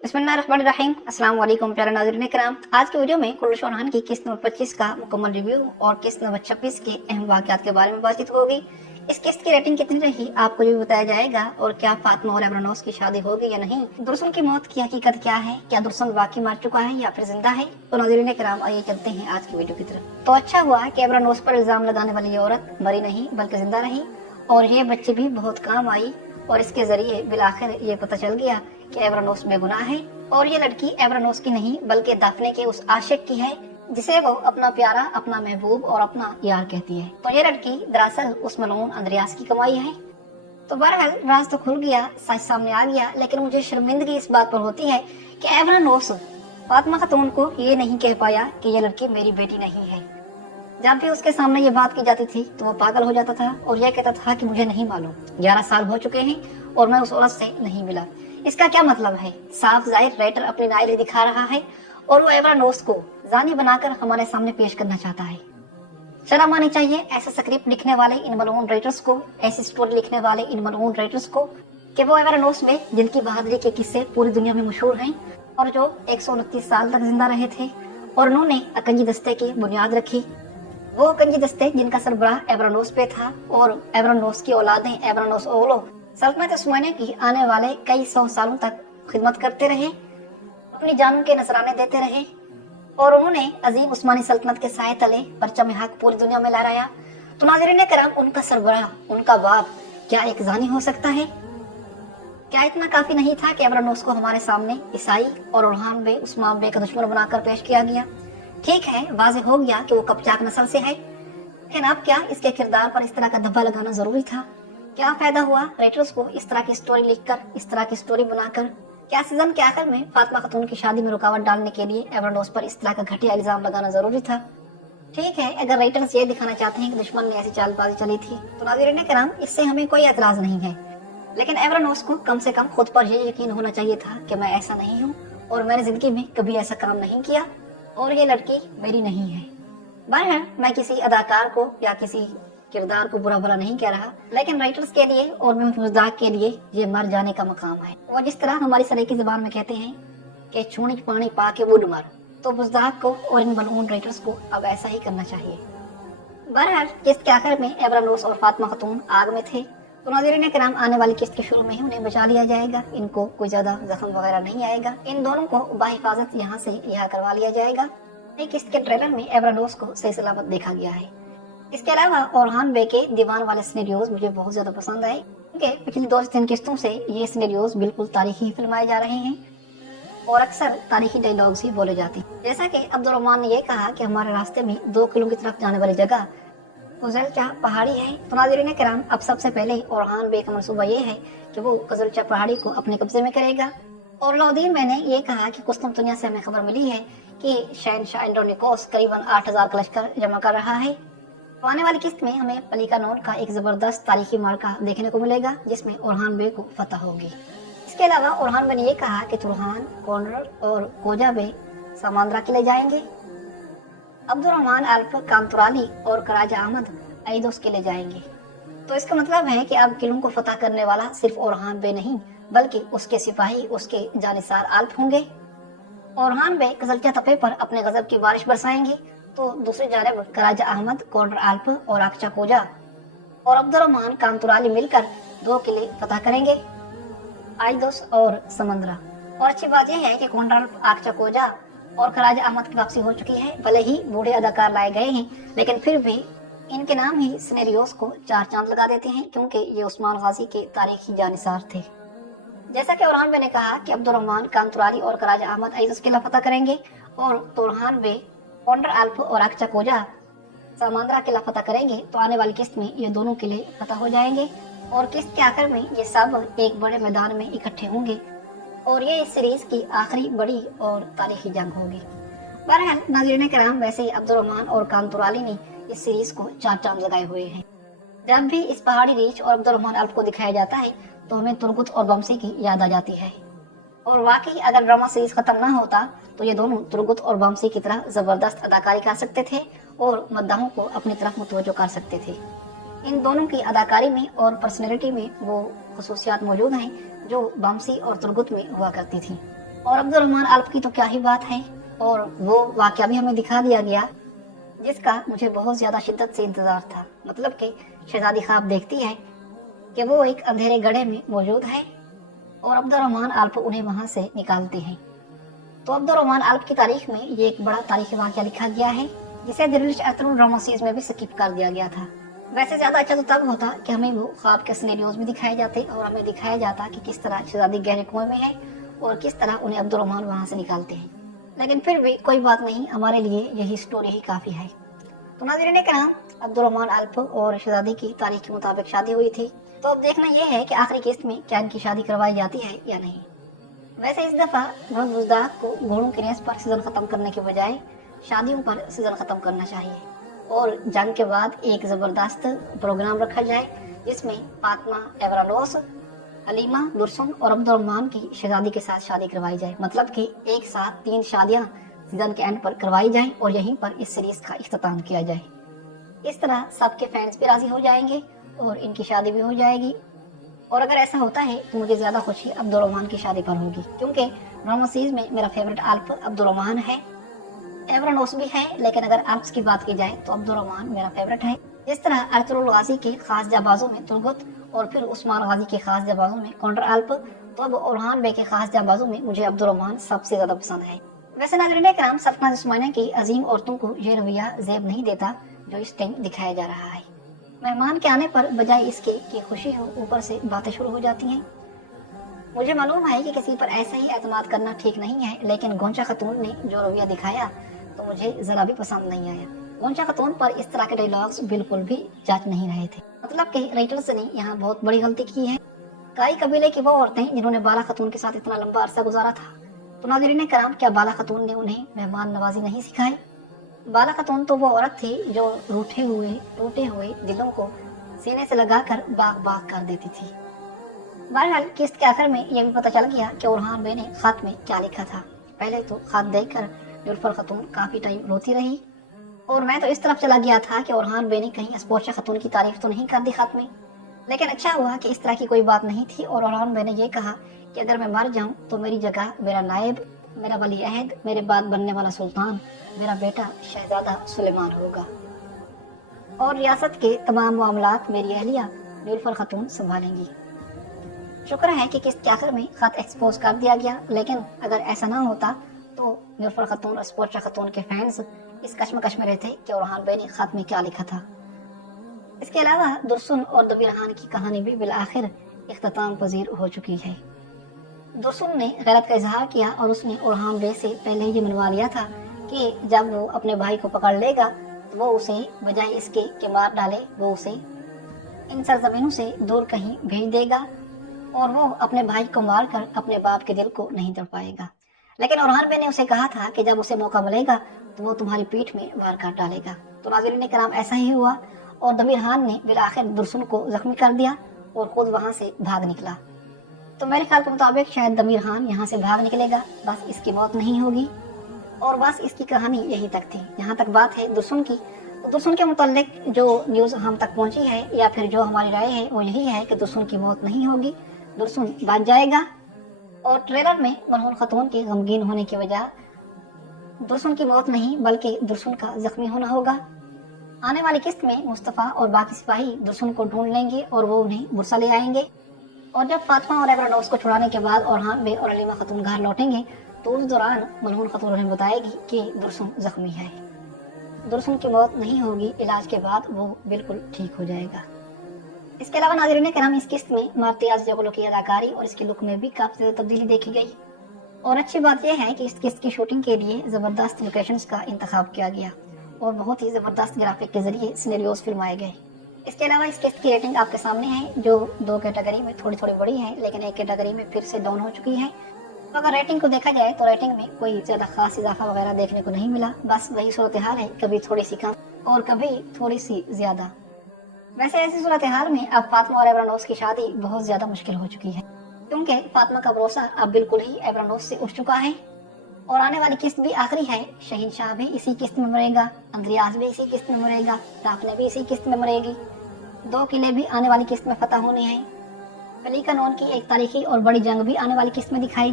बिस्मिल्लाहिर्रहमानिर्रहीम। अस्सलाम वालेकुम प्यारे नाज़रीन किराम। आज की वीडियो में कुर्रश ओरहान की किस्त नंबर 25 का मुकम्मल रिव्यू और किस्त नंबर 26 के अहम वाक़यात के बारे में बातचीत होगी। इस किस्त की रेटिंग कितनी रही आपको ये भी बताया जाएगा, और क्या फातिमा और एमरान की शादी होगी या नहीं, दुर्सन की मौत की हकीकत क्या है, क्या दुर्सन वाकई मार चुका है या फिर जिंदा है। तो नाज़रीन किराम आइए चलते हैं आज की वीडियो की तरफ। तो अच्छा हुआ कि एमरान पर इल्जाम लगाने वाली ये औरत मरी नहीं बल्कि जिंदा रही, और ये बच्चे भी बहुत काम आई, और इसके जरिए बिलाखिर ये पता चल गया कि एमरान बेगुनाह है, और ये लड़की एमरान की नहीं बल्कि दाफने के उस आशिक की है जिसे वो अपना प्यारा, अपना महबूब और अपना यार कहती है। तो ये लड़की दरअसल उस मलून अंद्रयास की कमाई है। तो बहरहाल राज तो खुल गया, सच सामने आ गया, लेकिन मुझे शर्मिंदगी इस बात पर होती है कि एमरान फातिमा खातून को ये नहीं कह पाया कि ये लड़की मेरी बेटी नहीं है। जब भी उसके सामने ये बात की जाती थी तो वो पागल हो जाता था और यह कहता था कि मुझे नहीं मालूम, 11 साल हो चुके हैं और मैं उस औरत से नहीं मिला। इसका क्या मतलब है? साफ जाहिर राइटर अपनी नायरी दिखा रहा है और वो एमरान को जानी बनाकर हमारे सामने पेश करना चाहता है। शर्म आनी चाहिए ऐसे स्क्रिप्ट लिखने वाले इन मलून राइटर्स को, ऐसी स्टोरी लिखने वाले इन मलून राइटर्स को, कि वो एमरान में जिनकी बहादुरी के किस्से पूरी दुनिया में मशहूर हैं और जो 129 साल तक जिंदा रहे थे, और उन्होंने अकंजी दस्ते की बुनियाद रखी। वो अकंजी दस्ते जिनका सरबराह एमरान पे था, और एमरान की औलादें एमरान ओलो सल्तनत उस्मानिया की आने वाले कई 100 सालों तक खिदमत करते रहे, अपनी जानों के नजराने देते रहे, और उन्होंने अजीम उस्मानी सल्तनत के साए तले परचम हक पूरी दुनिया में लहराया। तो नाज़रीन करम, उनका सरबराह, उनका बाप क्या एक जानी हो सकता है? क्या इतना काफी नहीं था कि एमरान को हमारे सामने ईसाई और ओरहान बे उस्मान बे का दुश्मन बनाकर पेश किया गया? ठीक है, वाज़ेह हो गया कि वो कपचाक नस्ल से है, लेकिन अब क्या इसके किरदार पर इस तरह का धब्बा लगाना जरूरी था? क्या फायदा हुआ राइटर्स को इस तरह की स्टोरी लिखकर, इस तरह की स्टोरी बनाकर? क्या सीजन के आखिर में फातिमा खातून की शादी में रुकावट डालने के लिए एमरान पर इस तरह का घटिया इल्जाम लगाना जरूरी था? ठीक है, अगर राइटर्स ये दिखाना चाहते हैं कि दुश्मन ने ऐसी चालबाजी चली थी तो नाज़रीन किराम, इससे हमें कोई एतराज नहीं है, लेकिन एमरान को कम से कम खुद पर यह यकीन होना चाहिए था कि मैं ऐसा नहीं हूँ और मैंने जिंदगी में कभी ऐसा काम नहीं किया और ये लड़की मेरी नहीं है। बहरहाल मैं किसी अदाकार को या किसी किरदार को बुरा भला नहीं कह रहा, लेकिन राइटर्स के लिए और मुज़दाक के लिए ये मर जाने का मकाम है। और जिस तरह हमारी सराइकी जुबान में कहते हैं कि छूनी पानी पा के वुड मर, तो मुज़दाक को और इन मलऊन राइटर्स को अब ऐसा ही करना चाहिए। बहरहाल किस्त के आखिर में एमरान और फातिमा खातून आग में थे, तो नाज़रीन किराम आने वाली किस्त के शुरू में ही उन्हें बचा लिया जाएगा, इनको कोई ज्यादा जख्म वगैरह नहीं आएगा, इन दोनों को बाहिफाजत यहाँ से रिहा करवा लिया जाएगा। किस्त के ट्रेलर में एमरान को सही सलामत देखा गया है। इसके अलावा ओरहान बे के दीवान वाले सिनेरियोज मुझे बहुत ज्यादा पसंद आए, क्योंकि पिछली 2-3 किस्तों से ये सिनेरियोज बिल्कुल तारीखी फिल्माए जा रहे हैं और अक्सर तारीखी डायलॉग्स ही बोले जाते हैं। जैसा कि अब्दुर्रहमान ने ये कहा कि हमारे रास्ते में 2 किलो की तरफ जाने वाली जगह गजलचा पहाड़ी है। तो नाज़रीन किराम, अब सबसे पहले ओरहान बे का मंसूबा ये है कि वो गजलचा पहाड़ी को अपने कब्जे में करेगा। और लाउद्दीन मैंने ये कहा कि कुस्तुनतुनिया से हमें खबर मिली है कि शहनशाह एंड्रोनिकोस करीबन 8000 का लश्कर जमा कर रहा है। तो आने वाली किस्त में हमें पलिका नोट का एक जबरदस्त तारीखी मार्का देखने को मिलेगा, जिसमें ओरहान बे को फतह होगी। इसके अलावा ओरहान बे ने ये कहा कि तुरहान, कॉर्नर और कोजा बे समांद्रा किले जाएंगे। अब्दुर्रहमान अल्फ कांतुराली और कराजा अहमद ऐदोस किले जाएंगे। तो इसका मतलब है कि अब किलों को फतह करने वाला सिर्फ ओरहान बे नहीं बल्कि उसके सिपाही, उसके जानिसार अल्फ होंगे। ओरहान बे गजलचा तपे पर अपने गजब की बारिश बरसाएंगे, तो दूसरी जानब कराजा अहमद, कॉर्नर अल्फ और आकचा कोजा और अब्दुर्रहमान कांतुराली मिलकर 2 किले फतह करेंगे, आइदोस और समंद्रा। और अच्छी बात यह है कि कॉर्नर अल्फ, आकचा कोजा और कराजा अहमद की वापसी हो चुकी है। भले ही बूढ़े अदाकार लाए गए हैं, लेकिन फिर भी इनके नाम ही सिनेरियोस को 4 चांद लगा देते हैं, क्योंकि ये उस्मान गाजी के तारीखी जानिसार थे। जैसा कि ओरहान बे ने कहा कि अब्दुर्रहमान कांतुराली और कराजा अहमद ऐदोस किला फतह करेंगे, और तुरहान बे, कॉर्नर अल्फ और आकचा कोजा समांद्रा किला फतह करेंगे, तो आने वाली किस्त में ये दोनों किले फतह हो जाएंगे और किस्त के आखिर में ये सब एक बड़े मैदान में इकट्ठे होंगे और ये इस सीरीज की आखिरी बड़ी और तारीखी जंग होगी। बहरहाल नाज़रीन किराम, वैसे ही अब्दुर्रहमान और कांतुराली ने इस सीरीज को 4 चांद लगाए हुए हैं। जब भी इस पहाड़ी रीच और अब्दुर्रहमान अल्फ को दिखाया जाता है तो हमें तुर्गुत और बमसी की याद आ जाती है, और वाकई अगर ड्रामा सीरीज खत्म ना होता तो ये दोनों तुर्गुत और बमसी की तरह जबरदस्त अदाकारी कर सकते थे और मद्दाहों को अपनी तरफ मुतवज्जो कर सकते थे। इन दोनों की अदाकारी में और पर्सनैलिटी में वो खसूसियात मौजूद हैं जो बमसी और तुर्गुत में हुआ करती थी। और अब्दुर्रहमान अल्प की तो क्या ही बात है, और वो वाकया भी हमें दिखा दिया गया जिसका मुझे बहुत ज्यादा शिद्दत से इंतजार था। मतलब कि शहजादी ख्वाब देखती है कि वो एक अंधेरे गड्ढे में मौजूद है और अब्दुर्रहमान अल्प उन्हें वहां से निकालते हैं। तो अब्दुर्रहमान अल्प की तारीख में ये एक बड़ा तारीखी वाकया लिखा गया है जिसे दिल्लिश अतरुल ड्रामा सीरीज में भी स्किप कर दिया गया था। वैसे ज्यादा अच्छा तो तब होता कि हमें वो ख्वाब के सिनेरियोज भी दिखाए जाते और हमें दिखाया जाता कि किस तरह शहजादी गहरे कुएं में है और किस तरह उन्हें अब्दुर्रहमान वहां से निकालते हैं। लेकिन फिर भी कोई बात नहीं, हमारे लिए यही स्टोरी ही काफी है। तो नाज़रीन कराम, अब्दुर्रहमान अल्प और शहजादी की तारीख के मुताबिक शादी हुई थी। तो अब देखना यह है कि आखिरी किस्त में क्या इनकी शादी करवाई जाती है या नहीं। वैसे इस दफा मोहम्मद बुज़दाक को घोड़ों की रेस पर सीजन खत्म करने के बजाय शादियों पर सीजन खत्म करना चाहिए और जंग के बाद एक जबरदस्त प्रोग्राम रखा जाए जिसमें फातिमा, एवरानोस, हलीमा, दुर्सुन और अब्दुर्रहमान की शहजादी के साथ शादी करवाई जाए। मतलब कि एक साथ 3 शादियां सीजन के एंड पर करवाई जाए और यहीं पर इस सीरीज का इख्तिताम किया जाए। इस तरह सबके फैंस भी राजी हो जाएंगे और इनकी शादी भी हो जाएगी। और अगर ऐसा होता है तो मुझे ज्यादा खुशी अब्दुर्रहमान की शादी पर होगी, क्योंकि ड्रामा सीरीज में मेरा फेवरेट अल्प अब्दुर्रहमान है। एवरानोस भी है, लेकिन अगर अल्प्स की बात की जाए तो अब्दुर्रहमान मेरा फेवरेट है। जिस तरह अर्तुगरुल गाजी के खास जाबाजों में तुर्गुत और फिर उस्मान गाजी के खास जाबाजों में कौंडर अल्प, तो अब ओरहान बे के खास जाबाजों में मुझे अब्दुर्रहमान सबसे ज्यादा पसंद है। वैसे नाज़रीन कराम, सल्तनत उस्मानिया की अजीम औरतों को ये रवैया ज़ेब नहीं देता जो इस टाइम दिखाया जा रहा है। मेहमान के आने पर बजाय इसके कि खुशी हो, ऊपर से बातें शुरू हो जाती हैं। मुझे मालूम है कि किसी पर ऐसा ही एतमाद करना ठीक नहीं है, लेकिन गोंचा खातून ने जो रवैया दिखाया तो मुझे जरा भी पसंद नहीं आया। गोंचा खातून पर इस तरह के डायलॉग्स बिल्कुल भी जच नहीं रहे थे। मतलब कि राइटर्स ने यहाँ बहुत बड़ी गलती की है। काई कबीले की वो औरतें जिन्होंने बाला खातून के साथ इतना लंबा अरसा गुजारा था, तो नाज़रीन कराम, क्या बाला खातून ने उन्हें मेहमान नवाजी नहीं सिखाई? बाला खातून तो वो औरत थी जो रूठे हुए टूटे हुए दिलों को सीने से लगाकर बाग बाग कर देती थी। बहरहाल किस्त के आखिर में यह भी पता चल गया कि ओरहान बे ने खत में क्या लिखा था। पहले तो खत देखकर जुल्फर खातून काफी टाइम रोती रही और मैं तो इस तरफ चला गया था कि ओरहान बे ने कहीं अस्पोर्शा खातून की तारीफ तो नहीं कर दी खत में। लेकिन अच्छा हुआ कि इस तरह की कोई बात नहीं थी और ओरहान बे ने यह कहा कि अगर मैं मर जाऊं तो मेरी जगह मेरा नायब, मेरा वली अहद, मेरे बाद बनने वाला सुल्तान, मेरा बेटा शहजादा सुलेमान होगा और रियासत के तमाम मामलात मेरी अहलिया जुल्फर खातून संभालेंगी। शुक्र है कि किस्त के आखिर में खत एक्सपोज कर दिया गया, लेकिन अगर ऐसा ना होता तो जुल्फर खातून और अस्पोर्शा खातून के फैंस इस कश्मकश में रहते कि ओरहान बे ने खत में क्या लिखा था। इसके अलावा दुर्सुन और दबीरहान की कहानी भी बिलाखिर इख्तिताम पजीर हो चुकी है। दुर्सुन ने गैरत का इजहार किया और उसने ओरहान बे से पहले ही मनवा लिया था कि जब वो अपने भाई को पकड़ लेगा तो वो उसे बजाय इसके कि मार डाले, वो उसे इन सरजमीनों से दूर कहीं भेज देगा और वो अपने भाई को मारकर अपने बाप के दिल को नहीं तोड़ पाएगा। लेकिन ओरहान बे ने उसे कहा था कि जब उसे मौका मिलेगा तो वो तुम्हारी पीठ में वार काट डालेगा। तो नाज़रीन कराम, ऐसा ही हुआ और दबीरहान ने बिलाखिर दुर्सुन को जख्मी कर दिया और खुद वहां से भाग निकला। तो मेरे ख्याल के मुताबिक शायद दबीरहान यहाँ से भाग निकलेगा, बस इसकी मौत नहीं होगी और बस इसकी कहानी यही तक थी। यहाँ तक बात है दुर्सुन की, तो दुर्सुन के मुतालिक जो न्यूज हम तक पहुंची है या फिर जो हमारी राय है वो यही है कि दुर्सुन की मौत नहीं होगी, दुर्सुन बच जाएगा। और ट्रेलर में मरहूम खातून के गमगीन होने की वजह दुर्सुन की मौत नहीं बल्कि दुर्सुन का जख्मी होना होगा। आने वाली किस्त में मुस्तफा और बाकी सिपाही दुर्सुन को ढूंढ लेंगे और वो उन्हें बुरसा ले आएंगे और जब फातिमा और एवरानोस को छुड़ाने के बाद ओरहान बे और हलीमा खातून घर लौटेंगे तो उस दौरान मलहून खातून उन्हें बताएगी कि दुर्सुन जख्मी है। दुर्सुन की मौत नहीं होगी, इलाज के बाद वो बिल्कुल ठीक हो जाएगा। इसके अलावा नाज़रीन कराम, इस किस्त में मार्तियाज जगलो की अदाकारी और इसके लुक में भी काफी ज्यादा तब्दीली देखी गई और अच्छी बात यह है कि इस किस्त की शूटिंग के लिए जबरदस्त लोकेशंस का इंतखाब किया गया और बहुत ही जबरदस्त ग्राफिक के जरिए सिनेरियोस फिल्माए गए। इसके अलावा इस किस्त की रेटिंग आपके सामने है जो 2 कैटेगरी में थोड़ी थोड़ी बड़ी है, लेकिन एक कैटेगरी में फिर से डाउन हो चुकी है। तो अगर रेटिंग को देखा जाए तो रेटिंग में कोई ज्यादा खास इजाफा वगैरह देखने को नहीं मिला, बस वही सूरत हाल है, कभी थोड़ी सी कम और कभी थोड़ी सी ज्यादा। वैसे ऐसी सूरत हाल में अब फातिमा और एवरानोस की शादी बहुत ज्यादा मुश्किल हो चुकी है, क्योंकि फातिमा का भरोसा अब बिल्कुल ही एवरानोस से उठ चुका है और आने वाली किस्त भी आखिरी है। शहीनशाह भी इसी किस्त में मरेगा, अंद्रियाज भी इसी किस्त में मरेगा, दाफने भी इसी किस्त में मरेगी। 2 किले भी आने वाली किस्त में फतह होने हैं। कली का नौन की एक तारीखी और बड़ी जंग भी आने वाली किस्त में दिखाई